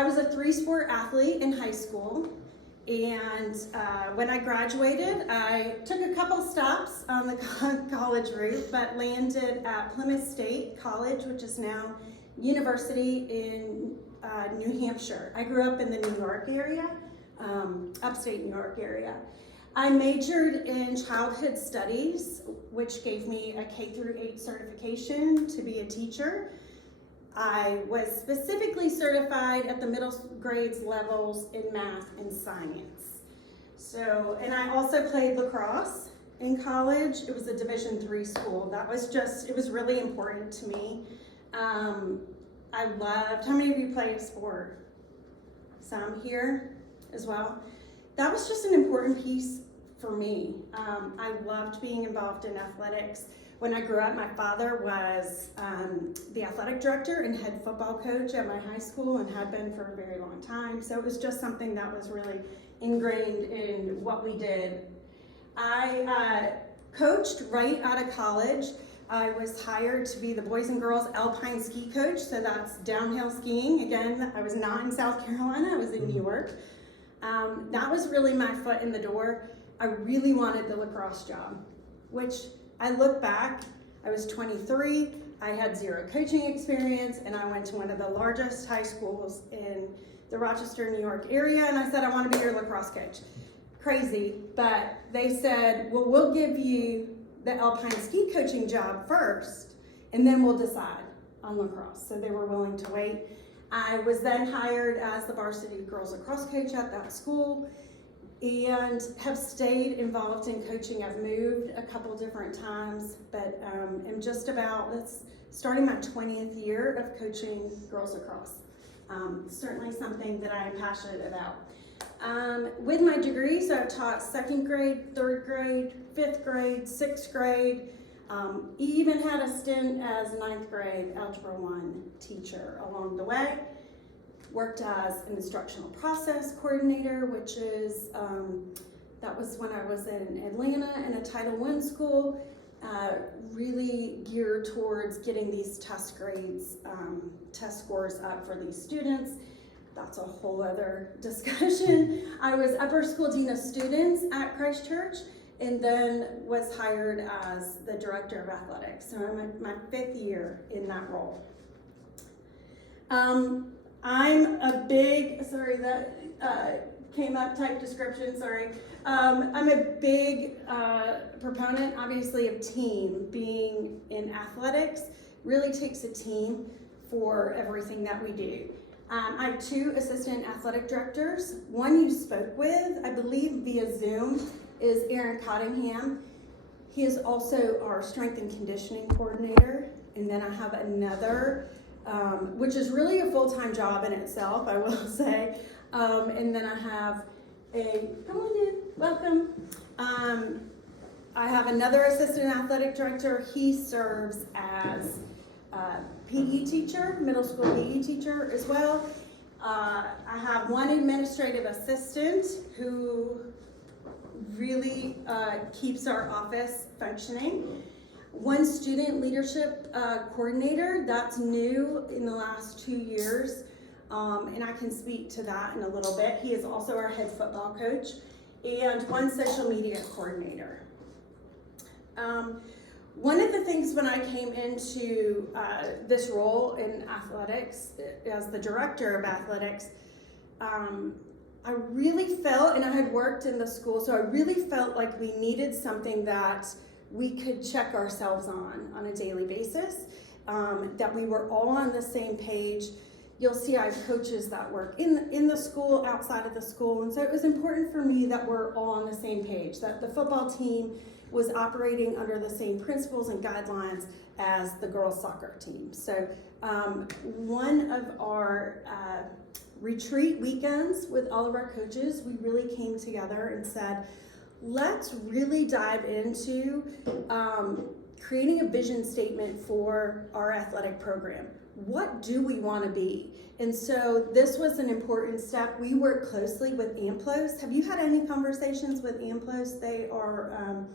I was a 3-sport athlete in high school, and when I graduated, I took a couple stops on the college route, but landed at Plymouth State College, which is now University in New Hampshire. I grew up in the New York area, upstate New York area. I majored in childhood studies, which gave me a K-8 certification to be a teacher. I was specifically certified at the middle grades levels in math and science. So, and I also played lacrosse in college. It was a Division III school. That was just, it was really important to me. I loved, how many of you play a sport? Some here as well. That was just an important piece for me. I loved being involved in athletics. When I grew up, my father was the athletic director and head football coach at my high school and had been for a very long time. So it was just something that was really ingrained in what we did. I coached right out of college. I was hired to be the boys and girls alpine ski coach, so that's downhill skiing. Again, I was not in South Carolina, I was in New York. That was really my foot in the door. I really wanted the lacrosse job, which I look back, I was 23, I had 0 coaching experience, and I went to one of the largest high schools in the Rochester, New York area, and I said, I want to be your lacrosse coach. Crazy, but they said, well, we'll give you the alpine ski coaching job first, and then we'll decide on lacrosse. So they were willing to wait. I was then hired as the varsity girls lacrosse coach at that school, and have stayed involved in coaching. I've moved a couple different times, but am just about, starting my 20th year of coaching girls lacrosse. Certainly something that I am passionate about. With my degrees, I've taught 2nd grade, 3rd grade, 5th grade, 6th grade, even had a stint as 9th grade Algebra 1 teacher along the way. Worked as an instructional process coordinator, which is, that was when I was in Atlanta in a Title I school, really geared towards getting these test grades, test scores up for these students. That's a whole other discussion. I was upper school dean of students at Christ Church, and then was hired as the director of athletics. So I'm in my 5th year in that role. I'm a big, sorry, that came up type description, sorry. I'm a big proponent, obviously, of team. Being in athletics really takes a team for everything that we do. I have 2 assistant athletic directors. One you spoke with, I believe via Zoom, is Aaron Cottingham. He is also our strength and conditioning coordinator. And then I have another, which is really a full-time job in itself, I will say. And then I have come on in, welcome. I have another assistant athletic director. He serves as PE teacher, middle school PE teacher as well. I have one administrative assistant who really keeps our office functioning. One student leadership coordinator, that's new in the last 2 years, and I can speak to that in a little bit. He is also our head football coach, and one social media coordinator. One of the things when I came into this role in athletics, as the director of athletics, I really felt, and I had worked in the school, so I really felt like we needed something that we could check ourselves on a daily basis, that we were all on the same page. You'll see I have coaches that work in the school, outside of the school, and so it was important for me that we're all on the same page, that the football team was operating under the same principles and guidelines as the girls soccer team. So one of our retreat weekends with all of our coaches, we really came together and said, let's really dive into creating a vision statement for our athletic program. What do we want to be? And so this was an important step. We work closely with AMPLOS. Have you had any conversations with AMPLOS? They are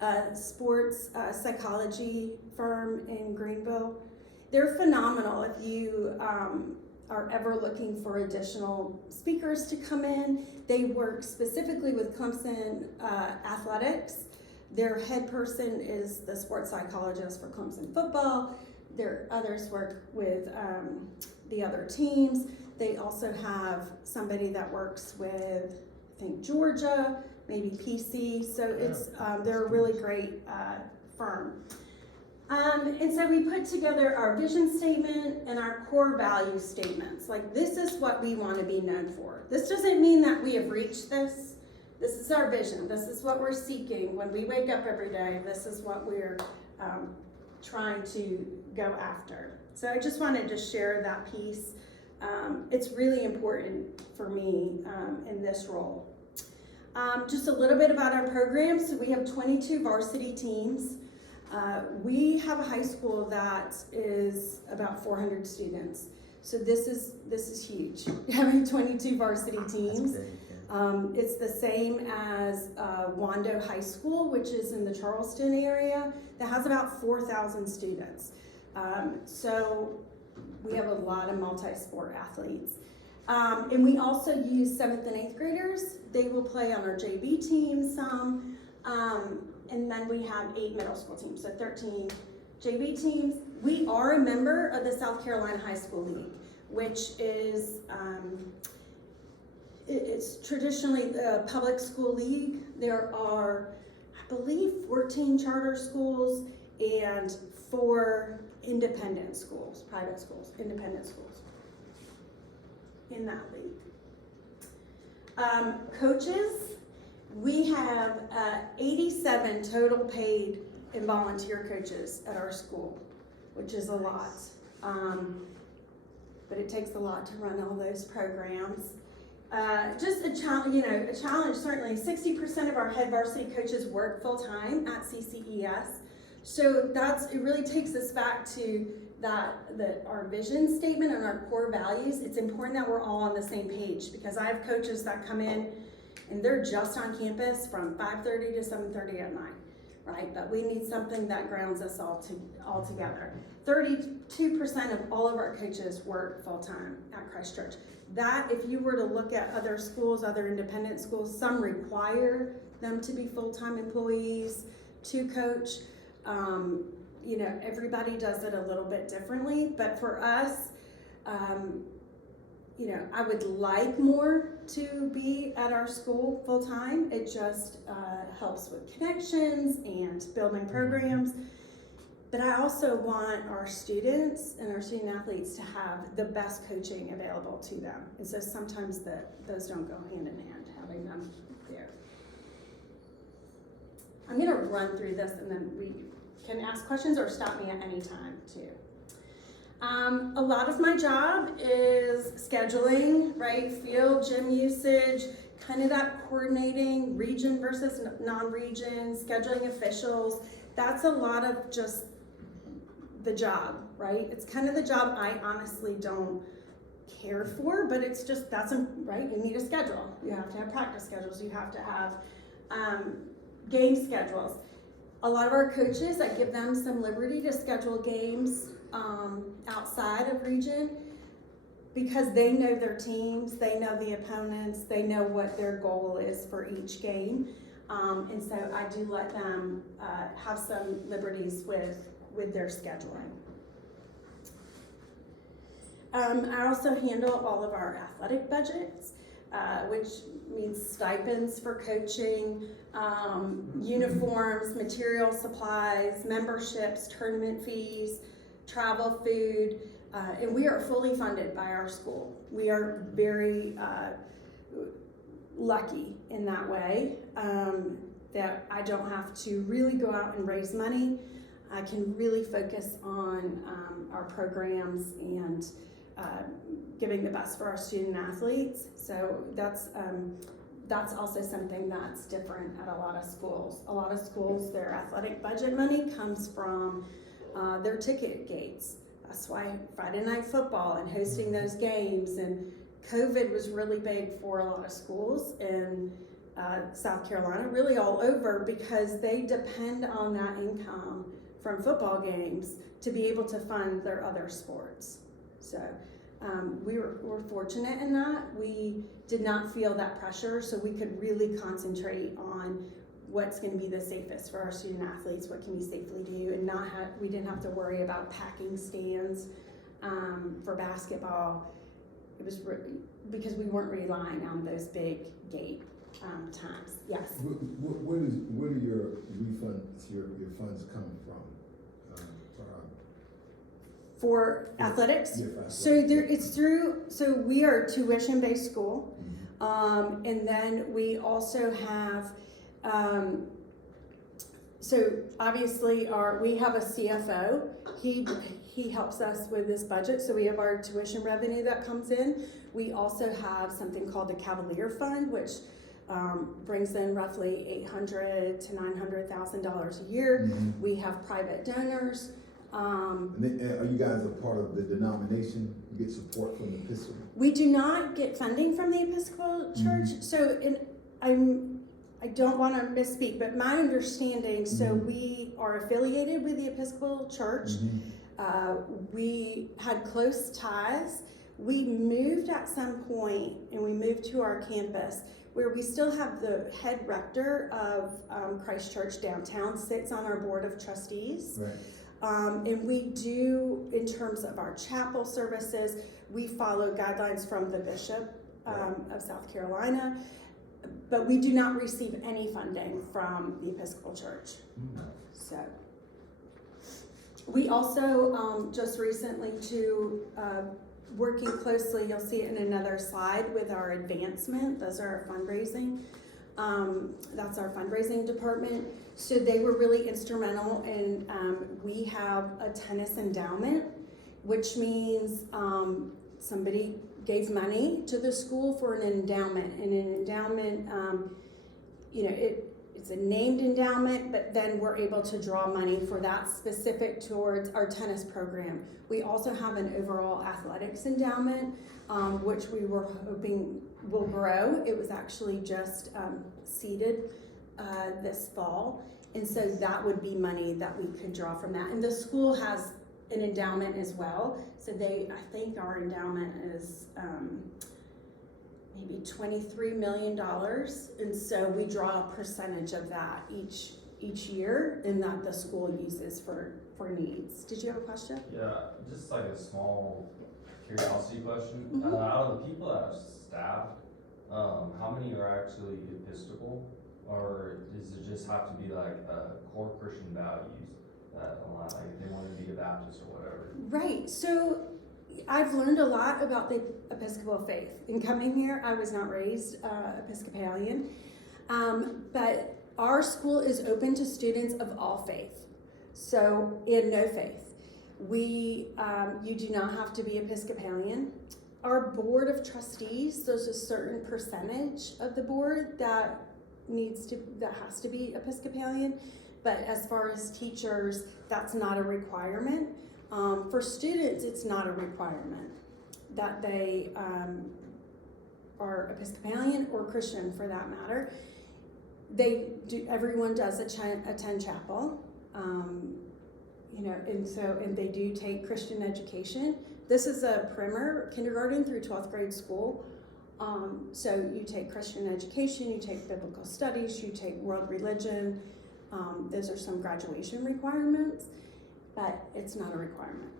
a sports psychology firm in Greenville. They're phenomenal. If you are ever looking for additional speakers to come in. They work specifically with Clemson athletics. Their head person is the sports psychologist for Clemson football. Their others work with the other teams. They also have somebody that works with, I think, Georgia, maybe PC. So it's they're a really great firm. And so we put together our vision statement and our core value statements. Like, this is what we want to be known for. This doesn't mean that we have reached this. This is our vision. This is what we're seeking when we wake up every day. This is what we're trying to go after. So I just wanted to share that piece. It's really important for me in this role. Just a little bit about our program. So we have 22 varsity teams. We have a high school that is about 400 students. So this is huge, having 22 varsity teams. It's the same as Wando High School, which is in the Charleston area, that has about 4,000 students. So we have a lot of multi-sport athletes. And we also use 7th and 8th graders. They will play on our JV team some. And then we have 8 middle school teams, so 13 JV teams. We are a member of the South Carolina High School League, which is it's traditionally the public school league. There are, I believe, 14 charter schools and 4 independent schools, private schools, independent schools in that league. Coaches, we have 87 total paid and volunteer coaches at our school, which is a lot. But it takes a lot to run all those programs. Just a challenge certainly. 60% of our head varsity coaches work full time at CCES. So it really takes us back to our vision statement and our core values. It's important that we're all on the same page, because I have coaches that come in and they're just on campus from 5:30 to 7:30 at night, right? But we need something that grounds us all together. 32% of all of our coaches work full time at Christ Church. That, if you were to look at other schools, other independent schools, some require them to be full-time employees to coach. Everybody does it a little bit differently, but for us, I would like more to be at our school full-time. It just helps with connections and building programs. But I also want our students and our student athletes to have the best coaching available to them. And so sometimes those don't go hand in hand, having them there. I'm gonna run through this and then we can ask questions or stop me at any time too. A lot of my job is scheduling, right? Field, gym usage, kind of that coordinating, region versus non-region, scheduling officials. That's a lot of just the job, right? It's kind of the job I honestly don't care for, but it's just, right? You need a schedule. You have to have practice schedules. You have to have game schedules. A lot of our coaches, I give them some liberty to schedule games outside of region, because they know their teams, they know the opponents, they know what their goal is for each game. And so I do let them have some liberties with their scheduling. I also handle all of our athletic budgets, which means stipends for coaching, uniforms, material supplies, memberships, tournament fees, travel, food, and we are fully funded by our school. We are very lucky in that way, that I don't have to really go out and raise money. I can really focus on our programs and giving the best for our student athletes. So that's also something that's different at a lot of schools. A lot of schools, their athletic budget money comes from their ticket gates. That's why Friday night football and hosting those games, and COVID was really big for a lot of schools in South Carolina, really all over, because they depend on that income from football games to be able to fund their other sports. So we're fortunate in that. We did not feel that pressure, so we could really concentrate on what's going to be the safest for our student athletes, what can we safely do, and we didn't have to worry about packing stands for basketball. It was because we weren't relying on those big gate times. Yes. Where are your refunds, your funds coming from? For athletics? Yeah, for athletics. So we are a tuition-based school. Mm-hmm. And then we also have, so obviously we have a CFO. He helps us with this budget. So we have our tuition revenue that comes in. We also have something called the Cavalier Fund, which brings in roughly $800,000 to $900,000 a year. Mm-hmm. We have private donors. And are you guys a part of the denomination? You get support from the Episcopal? We do not get funding from the Episcopal Church. Mm-hmm. So I don't want to misspeak, but my understanding, so Mm-hmm. we are affiliated with the Episcopal Church. Mm-hmm. We had close ties. We moved at some point, and we moved to our campus where we still have the head rector of Christ Church downtown sits on our board of trustees. Right. And we do, in terms of our chapel services, we follow guidelines from the Bishop of South Carolina, but we do not receive any funding from the Episcopal Church. Mm-hmm. So we also just recently working closely, you'll see it in another slide, with our advancement. Those are our fundraising. That's our fundraising department. So they were really instrumental, and we have a tennis endowment, which means somebody gave money to the school for an endowment. And an endowment, it's a named endowment, but then we're able to draw money for that specific towards our tennis program. We also have an overall athletics endowment, which we were hoping will grow. It was actually just seeded this fall, and so that would be money that we could draw from that. And the school has an endowment as well, so I think our endowment is maybe $23 million, and so we draw a percentage of that each year, and that the school uses for needs. Did you have a question? Yeah, just like a small curiosity question. Mm-hmm. Out of the people that are staff, how many are actually Episcopal, or does it just have to be like core Christian values that a lot, like if they want to be a Baptist or whatever? Right. So I've learned a lot about the Episcopal faith. In coming here, I was not raised Episcopalian, but our school is open to students of all faith, so in no faith. You do not have to be Episcopalian. Our board of trustees, there's a certain percentage of the board that has to be Episcopalian, but as far as teachers, that's not a requirement. For students, it's not a requirement that they are Episcopalian or Christian, for that matter. Everyone does attend chapel, and they do take Christian education. This is a primer, kindergarten through 12th grade school. So you take Christian education, you take biblical studies, you take world religion. Those are some graduation requirements, but it's not a requirement.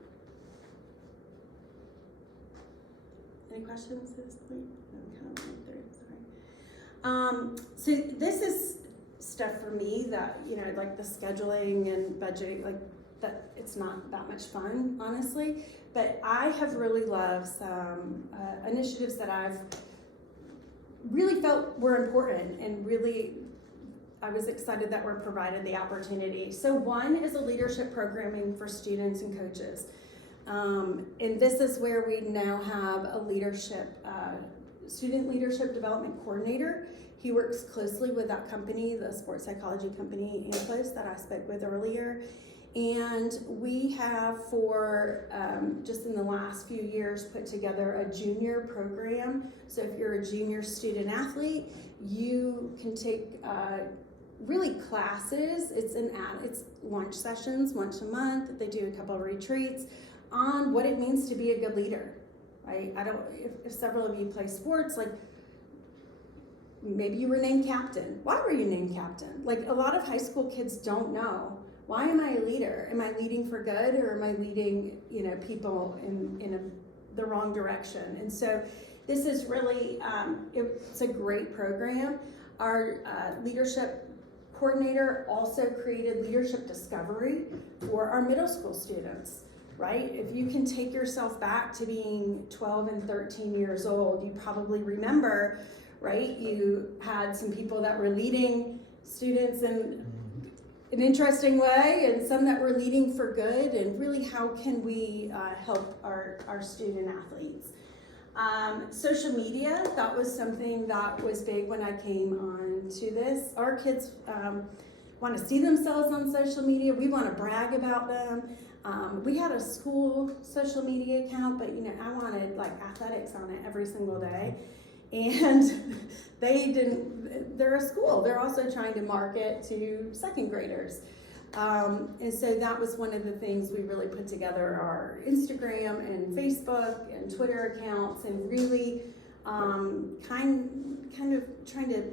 Any questions at this point? No, kind of went through, sorry. So this is stuff for me that, like the scheduling and budgeting, like that, it's not that much fun, honestly, but I have really loved some initiatives that I've really felt were important, and really I was excited that we're provided the opportunity. So one is a leadership programming for students and coaches. And this is where we now have a student leadership development coordinator. He works closely with that company, the sports psychology company, Amplos, that I spoke with earlier. And we have just in the last few years, put together a junior program. So if you're a junior student athlete, you can take really classes. It's lunch sessions once a month. They do a couple of retreats on what it means to be a good leader. right? If several of you play sports, like maybe you were named captain. Why were you named captain? Like a lot of high school kids don't know. Why am I a leader? Am I leading for good, or am I leading, people in the wrong direction? And so this is really, it's a great program. Our leadership coordinator also created leadership discovery for our middle school students, right? If you can take yourself back to being 12 and 13 years old, you probably remember, right? You had some people that were leading students in an interesting way, and some that were leading for good, and really how can we help our student athletes. Social media, that was something that was big when I came on to this. Our kids want to see themselves on social media. We want to brag about them. We had a school social media account, but I wanted like athletics on it every single day. And they didn't, they're a school. They're also trying to market to second graders. And so that was one of the things we really put together, our Instagram and Facebook and Twitter accounts, and really kind of trying to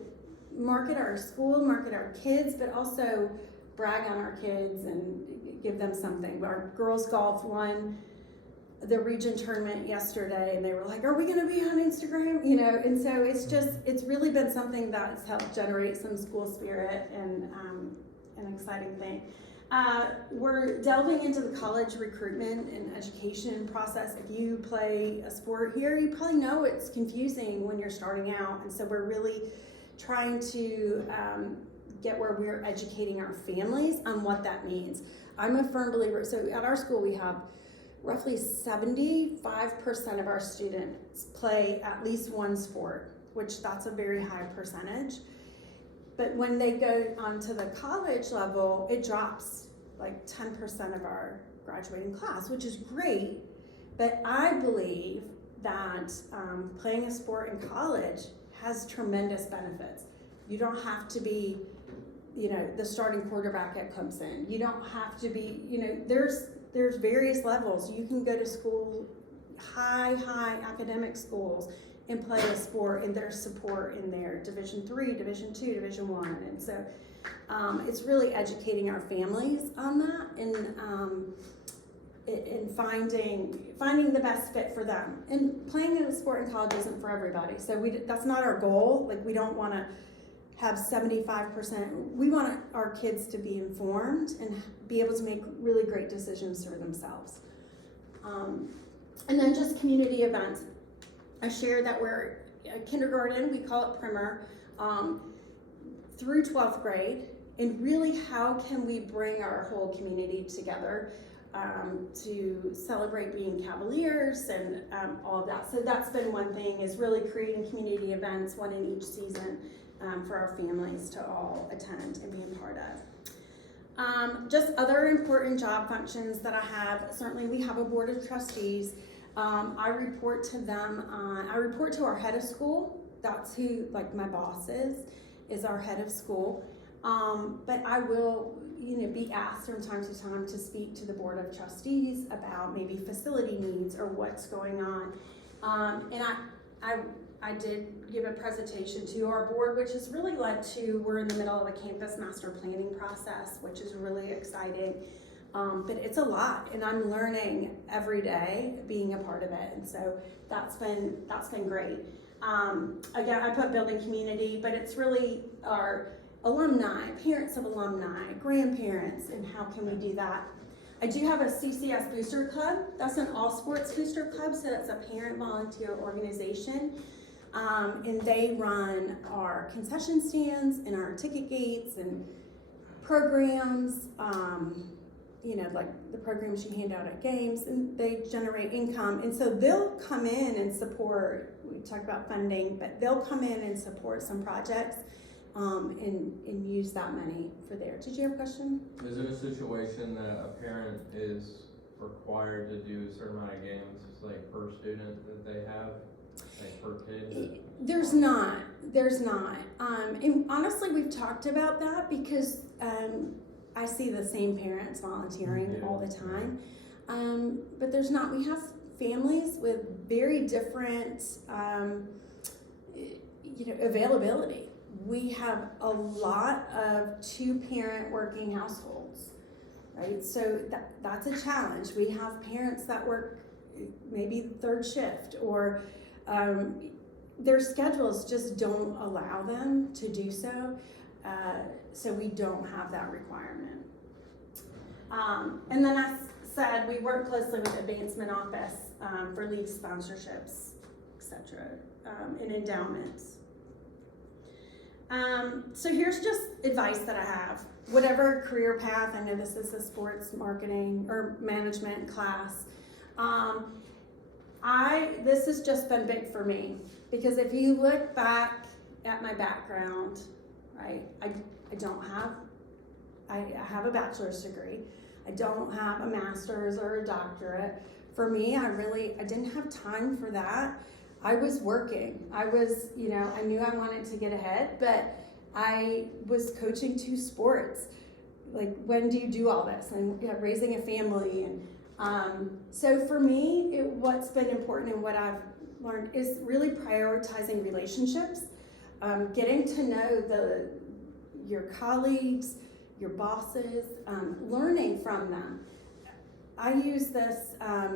market our school, market our kids, but also brag on our kids and give them something. Our girls golf won the region tournament yesterday, and they were like, are we going to be on Instagram? And so it's really been something that's helped generate some school spirit and an exciting thing. We're delving into the college recruitment and education process. If you play a sport here, you probably know it's confusing when you're starting out, and so we're really trying to get where we're educating our families on what that means. I'm a firm believer, so at our school we have roughly 75% of our students play at least one sport, which that's a very high percentage. But when they go onto the college level, it drops like 10% of our graduating class, which is great. But I believe that playing a sport in college has tremendous benefits. You don't have to be, the starting quarterback at Clemson. You don't have to be, there's various levels. You can go to school, high academic schools, and play a sport, and there's support in there, Division III, Division II, Division I. And so it's really educating our families on that, and finding the best fit for them. And playing in a sport in college isn't for everybody. So that's not our goal. Like, we don't want to have 75%. We want our kids to be informed and be able to make really great decisions for themselves. And then just community events. I shared that we're kindergarten, we call it primer, through 12th grade, and really how can we bring our whole community together to celebrate being Cavaliers and all of that. So that's been one thing, is really creating community events, one in each season, for our families to all attend and be a part of. Just other important job functions that I have, certainly we have a board of trustees. I report to them. I report to our head of school. That's who, like, my boss is our head of school. But I will, be asked from time to time to speak to the board of trustees about maybe facility needs or what's going on. And I did give a presentation to our board, which has really led to, we're in the middle of a campus master planning process, which is really exciting. But it's a lot, and I'm learning every day being a part of it, and so that's been great. Again, I put building community, but it's really our alumni, parents of alumni, grandparents, and how can we do that. I do have a CCS Booster Club. That's an all sports booster club, so that's a parent volunteer organization. And they run our concession stands and our ticket gates and programs, like the programs you hand out at games, and they generate income. And so they'll come in and support, we talk about funding, but they'll come in and support some projects and use that money for there. Did you have a question? Is it a situation that a parent is required to do a certain amount of games, like per student that they have, like per kid? There's not. And honestly, we've talked about that because I see the same parents volunteering all the time. But there's not. We have families with very different, availability. We have a lot of two-parent working households, right? So that's a challenge. We have parents that work maybe third shift, or their schedules just don't allow them to do so. So we don't have that requirement. And then I said we work closely with the Advancement Office for league sponsorships, etc., and endowments. So here's just advice that I have. Whatever career path, I know this is a sports marketing or management class. This has just been big for me, because if you look back at my background, right, I have a bachelor's degree. I don't have a master's or a doctorate. For me, I didn't have time for that. I was working. I knew I wanted to get ahead, but I was coaching 2 sports. Like, when do you do all this? And raising a family. And so for me, what's been important and what I've learned is really prioritizing relationships, getting to know your colleagues, your bosses, learning from them. I use this, I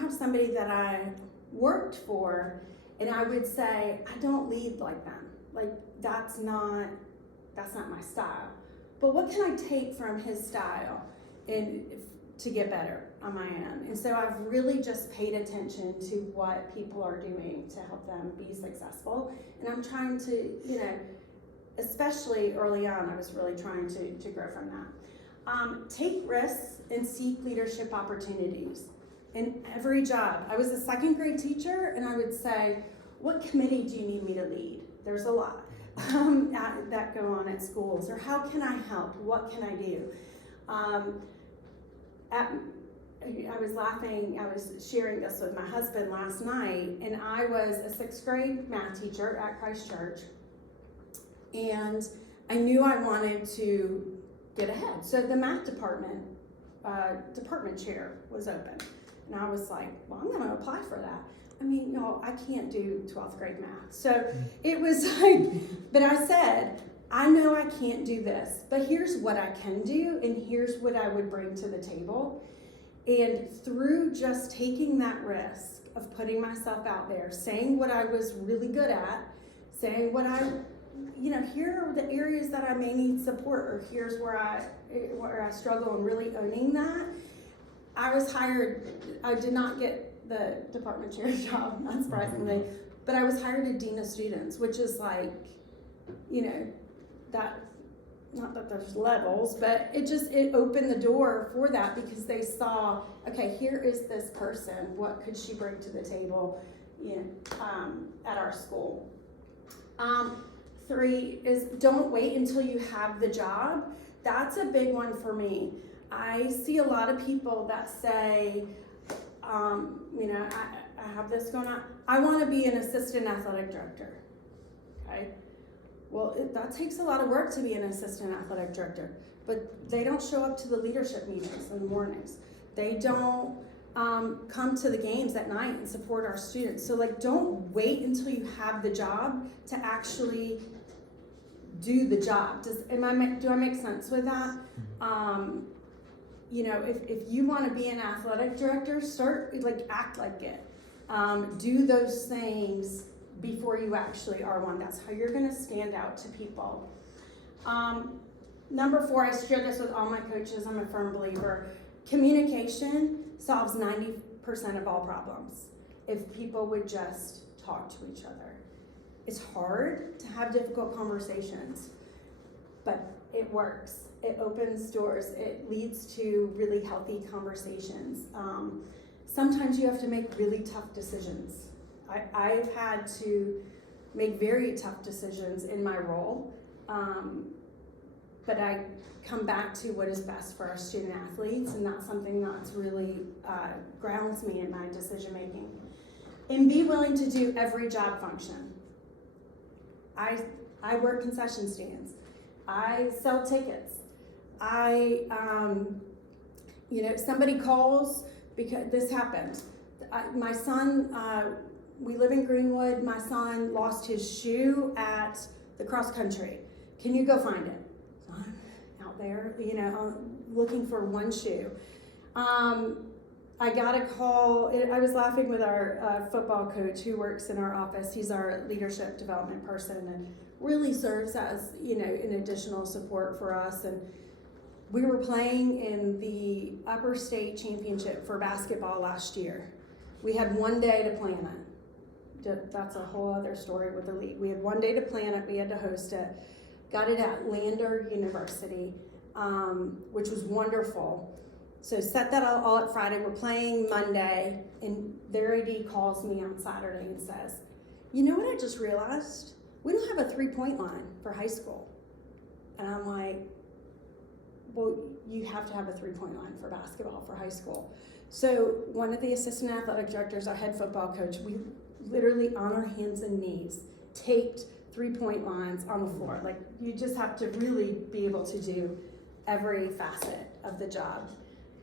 have somebody that I worked for, and I would say, I don't lead like them. Like, that's not my style. But what can I take from his style to get better on my own? And so I've really just paid attention to what people are doing to help them be successful. And I'm trying to, especially early on, I was really trying to grow from that. Take risks and seek leadership opportunities in every job. I was a 2nd grade teacher, and I would say, what committee do you need me to lead? There's a lot that go on at schools. Or how can I help? What can I do? I was laughing, I was sharing this with my husband last night, and I was a 6th grade math teacher at Christ Church, and I knew I wanted to get ahead. So the math department chair was open, and I was like, well, I'm gonna apply for that. I mean, no, I can't do 12th grade math. So it was like, but I said, I know I can't do this, but here's what I can do, and here's what I would bring to the table. And through just taking that risk of putting myself out there, saying what I was really good at, saying what here are the areas that I may need support, or here's where I struggle, and really owning that. I was hired. I did not get the department chair job, not surprisingly, but I was hired as dean of students, which is like, that, not that there's levels, but it opened the door for that, because they saw, okay, here is this person, what could she bring to the table, at our school. 3 is don't wait until you have the job. That's a big one for me. I see a lot of people that say, I have this going on. I want to be an assistant athletic director. Okay. Well, that takes a lot of work to be an assistant athletic director, but they don't show up to the leadership meetings in the mornings. They don't come to the games at night and support our students. So, don't wait until you have the job to actually do the job. Do I make sense with that? If you want to be an athletic director, start, act like it. Do those things before you actually are one. That's how you're going to stand out to people. Number 4, I share this with all my coaches. I'm a firm believer. Communication solves 90% of all problems if people would just talk to each other. It's hard to have difficult conversations, but it works. It opens doors. It leads to really healthy conversations. Sometimes you have to make really tough decisions. I've had to make very tough decisions in my role, but I come back to what is best for our student athletes, and that's something that's really grounds me in my decision making. And be willing to do every job function. I work concession stands. I sell tickets. Somebody calls because this happened. my son, we live in Greenwood. My son lost his shoe at the cross country. Can you go find it? So I'm out there, looking for one shoe. I got a call. I was laughing with our football coach who works in our office. He's our leadership development person and really serves as, an additional support for us. And we were playing in the upper state championship for basketball last year. We had one day to plan it. That's a whole other story with the league. We had one day to plan it. We had to host it. Got it at Lander University, which was wonderful. So set that all up Friday. We're playing Monday, and their AD calls me on Saturday and says, "You know what I just realized? We don't have a 3-point line for high school." And I'm like, "Well, you have to have a 3-point line for basketball for high school." So one of the assistant athletic directors, our head football coach, we literally on our hands and knees taped 3-point lines on the floor. Like, you just have to really be able to do every facet of the job.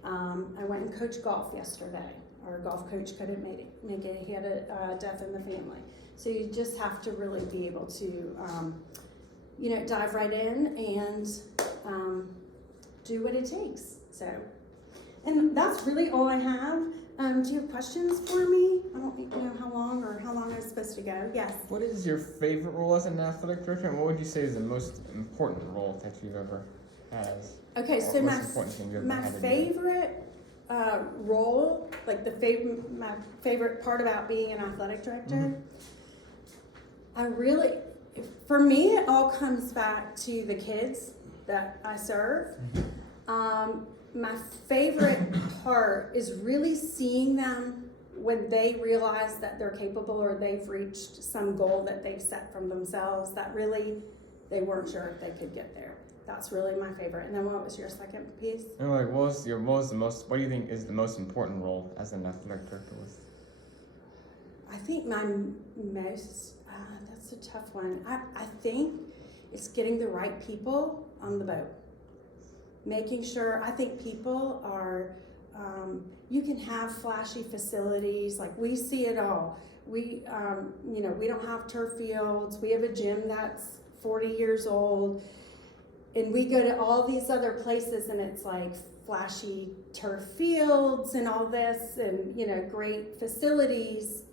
I went and coached golf yesterday. Our golf coach couldn't make it. He had a death in the family. So you just have to really be able to, dive right in and do what it takes. So, and that's really all I have. Do you have questions for me? I don't know how long I was supposed to go. Yes. What is your favorite role as an athletic director, and what would you say is the most important role that you've ever had? Okay, so most important thing you've ever my had to do? favorite role, like my favorite part about being an athletic director, for me, it all comes back to the kids that I serve. My favorite part is really seeing them when they realize that they're capable or they've reached some goal that they've set from themselves that really they weren't sure if they could get there. That's really my favorite. And then what was your second piece? And like, what do you think is the most important role as an athletic director? I think my most, that's a tough one. I think it's getting the right people on the boat. Making sure, I think people are, you can have flashy facilities, like we see it all. We don't have turf fields. We have a gym that's 40 years old. And we go to all these other places and it's like flashy turf fields and all this and, great facilities.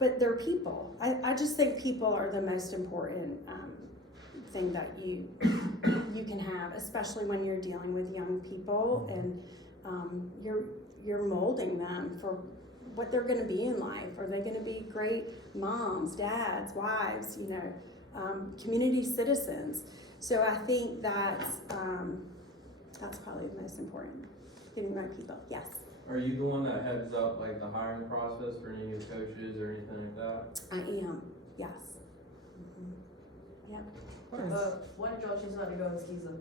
But they're people. I just think people are the most important thing that you can have, especially when you're dealing with young people and you're molding them for what they're going to be in life. Are they going to be great moms, dads, wives, community citizens? So I think that's probably the most important, getting the right people. Yes. Are you the one that heads up like the hiring process for any new coaches or anything like that? I am. Yes. Yep. Why did y'all choose not to go in Skiza?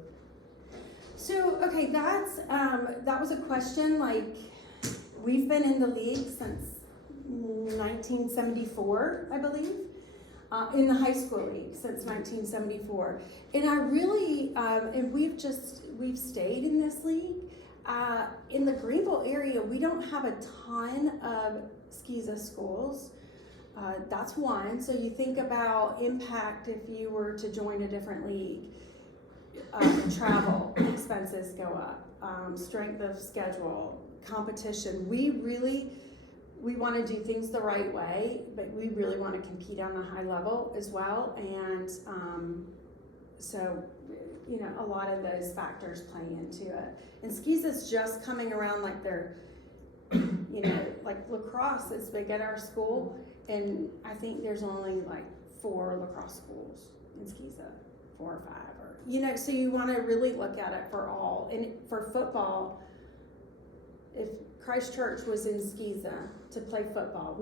So, okay, that was a question. Like, we've been in the league since 1974, I believe, in the high school league since 1974. And I really, and we've stayed in this league. In the Greenville area, we don't have a ton of Skiza schools. That's one. So you think about impact if you were to join a different league. Travel expenses go up, strength of schedule, competition. We want to do things the right way, but we really want to compete on a high level as well. And so, a lot of those factors play into it. And Skiza's just coming around like they're, like lacrosse is big at our school. And I think there's only like 4 lacrosse schools in Skiza, 4 or 5, or so you want to really look at it for all. And for football, if Christ Church was in Skiza to play football,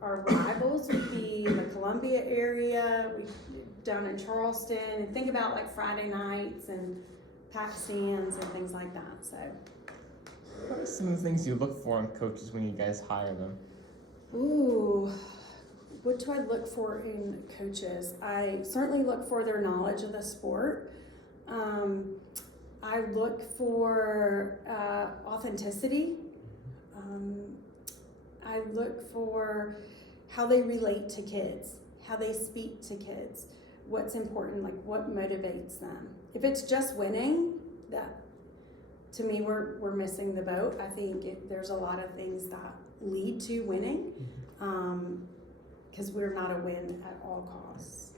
our rivals would be in the Columbia area, down in Charleston, and think about like Friday nights and pack stands and things like that. So, What are some of the things you look for in coaches when you guys hire them? ooh, what do I look for in coaches? I certainly look for their knowledge of the sport. I look for authenticity. I look for how they relate to kids, how they speak to kids, what's important, like what motivates them. If it's just winning, that, to me, we're missing the boat. I think there's a lot of things that lead to winning, because we're not a win at all costs.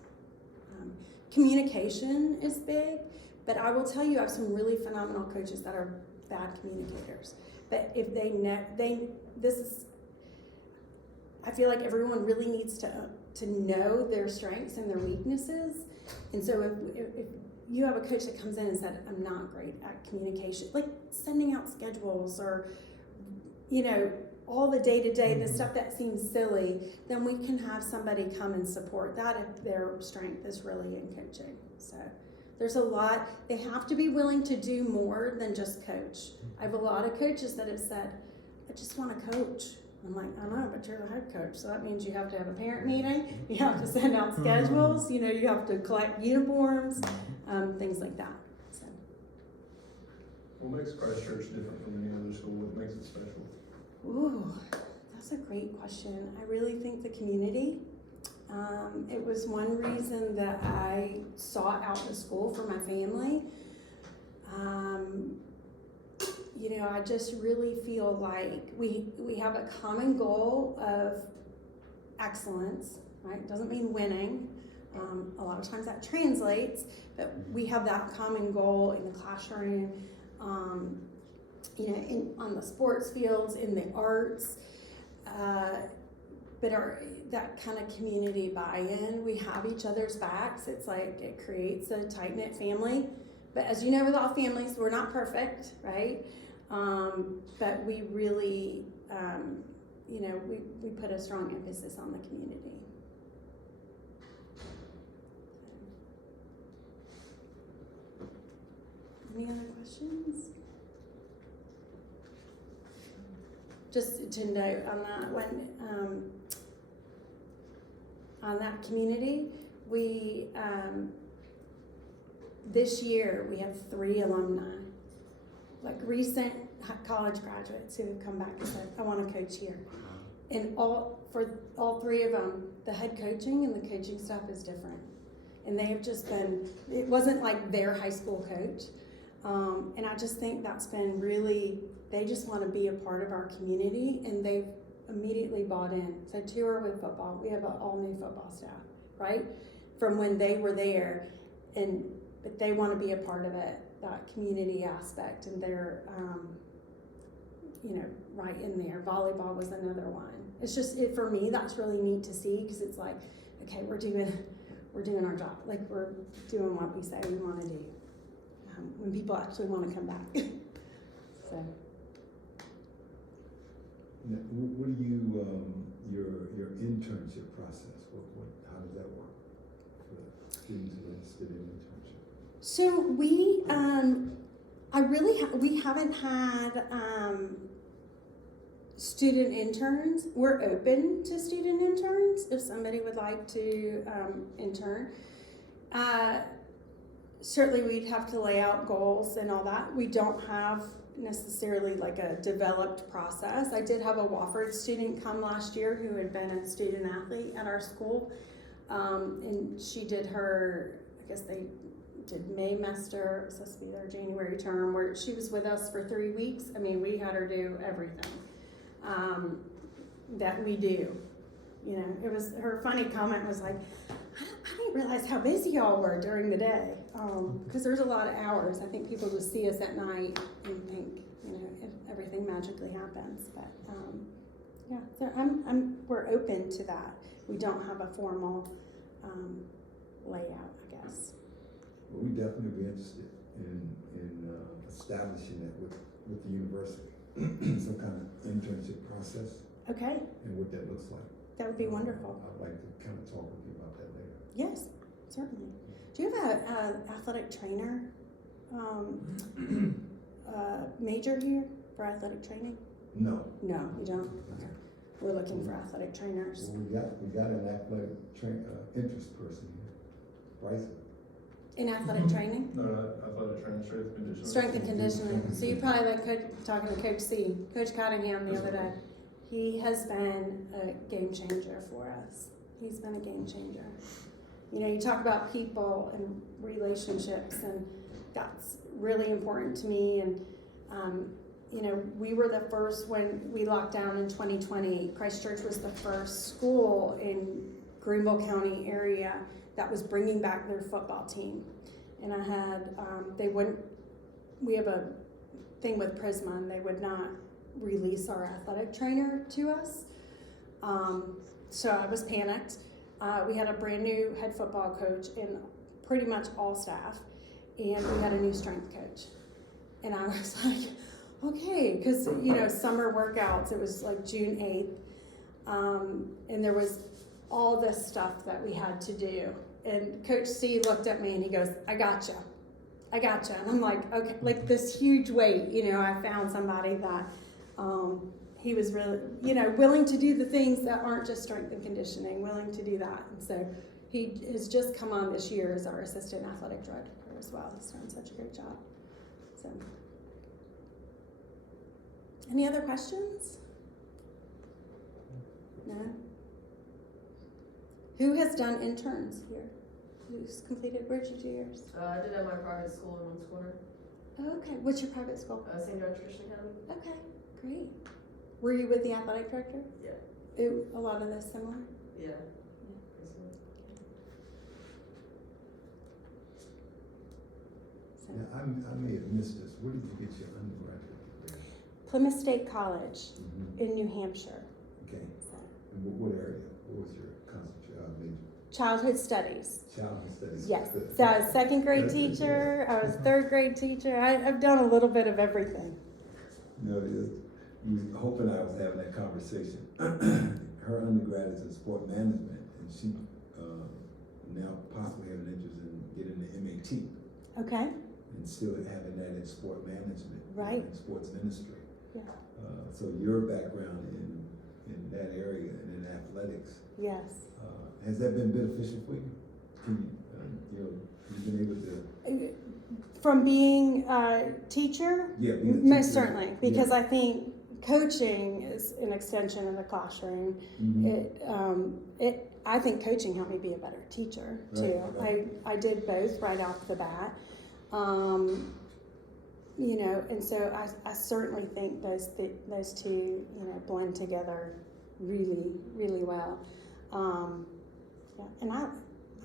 Communication is big, but I will tell you, I have some really phenomenal coaches that are bad communicators. But if I feel like everyone really needs to know their strengths and their weaknesses. And so if you have a coach that comes in and said, I'm not great at communication, like sending out schedules or, all the day-to-day, the stuff that seems silly, then we can have somebody come and support that if their strength is really in coaching. So there's a lot. They have to be willing to do more than just coach. I have a lot of coaches that have said, I just want to coach. I'm like, I know, but you're the head coach, so that means you have to have a parent meeting, you have to send out schedules, you have to collect uniforms, things like that. So. What makes Christ Church different from any other school? What makes it special? Ooh, that's a great question. I really think the community. It was one reason that I sought out the school for my family. I just really feel like we have a common goal of excellence, right? Doesn't mean winning. A lot of times that translates, but we have that common goal in the classroom, on the sports fields, in the arts, but that kind of community buy-in, we have each other's backs. It's like it creates a tight-knit family. But as you know, with all families, we're not perfect, right? But we really, we put a strong emphasis on the community. Any other questions? Just to note on that one, on that community, we, this year we have 3 alumni, like recent college graduates who have come back and said, I want to coach here. And for all 3 of them, the head coaching and the coaching staff is different. And they have just been, it wasn't like their high school coach. And I just think that's been really, they just want to be a part of our community, and they've immediately bought in. So 2 are with football. We have an all-new football staff, right? From when they were there, but they want to be a part of it, that community aspect, and they're, right in there. Volleyball was another one. It's just, for me, that's really neat to see, because it's like, okay, we're doing our job. Like, we're doing what we say we want to do. When people actually want to come back. So. Now, what do you, your internship process, how does that work for students who are interested in internship? So we haven't had student interns. We're open to student interns if somebody would like to intern. Certainly we'd have to lay out goals and all that. We don't have necessarily like a developed process. I did have a Wofford student come last year who had been a student athlete at our school. And she did her, I guess they did Maymester, it was supposed to be their January term, where she was with us for 3 weeks. I mean, we had her do everything that we do. It was, her funny comment was like, I didn't realize how busy y'all were during the day, because there's a lot of hours. I think people just see us at night and think, everything magically happens. But yeah, so we're open to that. We don't have a formal layout, I guess. Well, we definitely be interested in establishing it with the university, some kind of internship process. Okay, And what that looks like. that would be wonderful. I'd like to kind of talk with you about that later. Yes, certainly. Do you have an athletic trainer major here for athletic training? No. No, you don't? Okay. We're looking for athletic trainers. Well, we got an athletic interest person here, Bryson. In athletic training? No, athletic training, strength and conditioning. Strength and conditioning. So you probably like talking to Coach C, Coach Cottingham the other day. He has been a game changer for us. He's been a game changer. You know, you talk about people and relationships, and that's really important to me. And, you know, we were the first when we locked down in 2020. Christ Church was the first school in Greenville County area that was bringing back their football team. And I had, we have a thing with Prisma, and they would not release our athletic trainer to us. So I was panicked. We had a brand new head football coach and pretty much all staff, and we had a new strength coach. And I was like, okay, because, you know, summer workouts, it was like June 8th, and there was all this stuff that we had to do. And Coach C looked at me and he goes, I gotcha. And I'm like, okay, like this huge weight, you know, I found somebody that he was really, you know, willing to do the things that aren't just strength and conditioning, willing to do that. And so he has just come on this year as our assistant athletic director as well. He's done such a great job. So, any other questions? No? Who has done interns here? Who's completed, where'd you do yours? I did at my private school in Woods Corner, Oh, okay, what's your private school? St. John's Christian Academy. Okay, great. Were you with the athletic director? Yeah. A lot of this similar? Yeah. So, Now, I may have missed this, where did you get your undergraduate degree? Plymouth State College Mhm. in New Hampshire. Okay, So, and what area, what was your major? childhood studies. Childhood studies? Yes. Good. So I was second grade teacher. I was third grade teacher. I've done a little bit of everything. No, you was hoping I was having that conversation. Her undergrad is in sport management, and she now possibly have an interest in getting the MAT Okay. and still having that in sport management, Right. in sports ministry. Yeah. So your background in that area and in athletics, Yes. has that been beneficial for you? Can you've been able to? From being a teacher, Yeah, being a most teacher. certainly, because I think coaching is an extension of the classroom. Mhm. I think coaching helped me be a better teacher too. Right. I did both right off the bat. You know, and so I certainly think those two, you know, blend together really, really well. Yeah, and I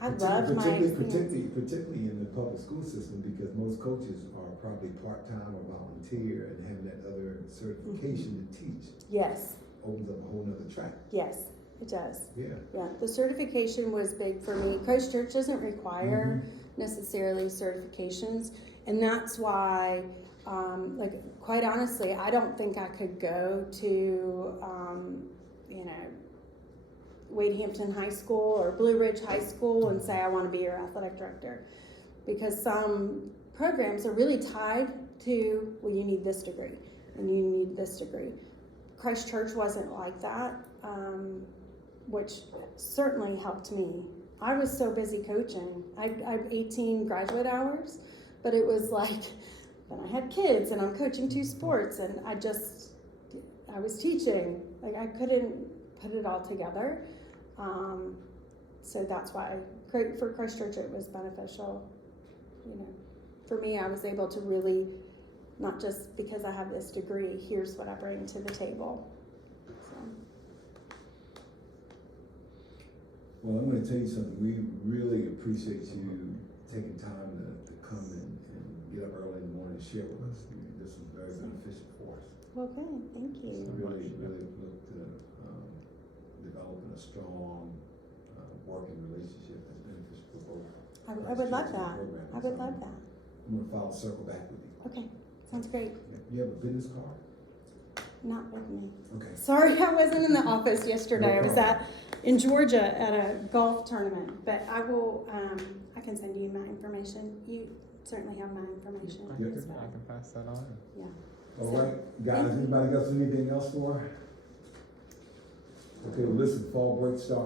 loved my experience. Particularly in the public school system, because most coaches are probably part-time or volunteer, and having that other certification to teach Yes, opens up a whole nother track. yes, it does. Yeah. Yeah, the certification was big for me. Christ Church doesn't require necessarily certifications, and that's why, like, quite honestly, I don't think I could go to, you know, Wade Hampton High School or Blue Ridge High School and say I want to be your athletic director, because some programs are really tied to, well, you need this degree and you need this degree. Christ Church wasn't like that, which certainly helped me. I was so busy coaching. I had 18 graduate hours, but it was like, then I had kids and I'm coaching 2 sports, and I was teaching. Like, I couldn't put it all together. So that's why for Christ Church it was beneficial. You know, for me, I was able to really, not just because I have this degree, here's what I bring to the table. So. Well, I'm gonna tell you something, we really appreciate you taking time to come and get up early in the morning and share with us. This is very beneficial for us. Well, good, thank you. Really look to developing a strong working relationship that's beneficial for both. I would love that. I would love that. I'm gonna follow circle back with you. Okay, sounds great. You have a business card? Not with me. Okay. Sorry, I wasn't in the office yesterday. No I was problem. in Georgia at a golf tournament, but I will, I can send you my information. You certainly have my information I as can well. pass that on. Yeah. All right, guys, anybody got anything else for her? Okay, well, listen, fall break starts